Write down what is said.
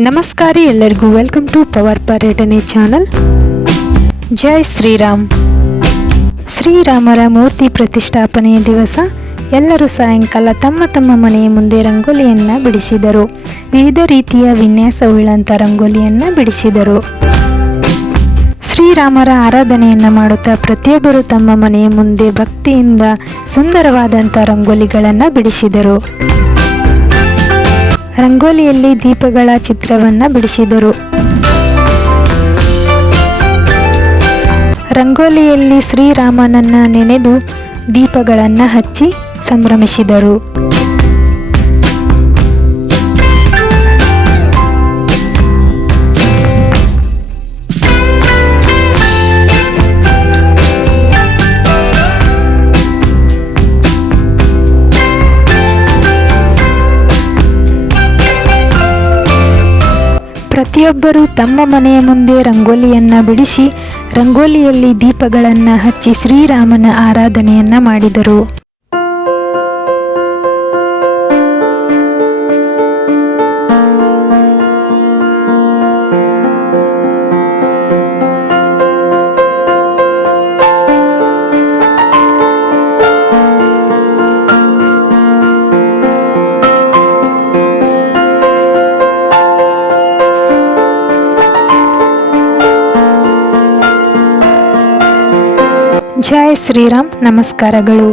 ನಮಸ್ಕಾರ ಎಲ್ಲರಿಗೂ welcome to power ಪರ್ಯಟನೆ channel. ಜೈ ಶ್ರೀರಾಮ್. ಶ್ರೀರಾಮರ ಮೂರ್ತಿ ಪ್ರತಿಷ್ಠಾಪನೆಯ ದಿವಸ ಎಲ್ಲರೂ ಸಾಯಂಕಾಲ ತಮ್ಮ ತಮ್ಮ ಮನೆಯ ಮುಂದೆ ರಂಗೋಲಿಯನ್ನು ಬಿಡಿಸಿದರು. ವಿವಿಧ ರೀತಿಯ ವಿನ್ಯಾಸವುಳ್ಳಂಥ ರಂಗೋಲಿಯನ್ನು ಬಿಡಿಸಿದರು. ಶ್ರೀರಾಮರ ಆರಾಧನೆಯನ್ನು ಮಾಡುತ್ತಾ ಪ್ರತಿಯೊಬ್ಬರು ತಮ್ಮ ಮನೆಯ ಮುಂದೆ ಭಕ್ತಿಯಿಂದ ಸುಂದರವಾದಂಥ ರಂಗೋಲಿಗಳನ್ನು ಬಿಡಿಸಿದರು. ರಂಗೋಲಿಯಲ್ಲಿ ದೀಪಗಳ ಚಿತ್ರವನ್ನು ಬಿಡಿಸಿದರು. ರಂಗೋಲಿಯಲ್ಲಿ ಶ್ರೀರಾಮನನ್ನು ನೆನೆದು ದೀಪಗಳನ್ನು ಹಚ್ಚಿ ಸಂಭ್ರಮಿಸಿದರು. ಪ್ರತಿಯೊಬ್ಬರು ತಮ್ಮ ಮನೆಯ ಮುಂದೆ ರಂಗೋಲಿಯನ್ನು ಬಿಡಿಸಿ ರಂಗೋಲಿಯಲ್ಲಿ ದೀಪಗಳನ್ನು ಹಚ್ಚಿ ಶ್ರೀರಾಮನ ಆರಾಧನೆಯನ್ನು ಮಾಡಿದರು. ಜೈ ಶ್ರೀರಾಮ್. ನಮಸ್ಕಾರಗಳು.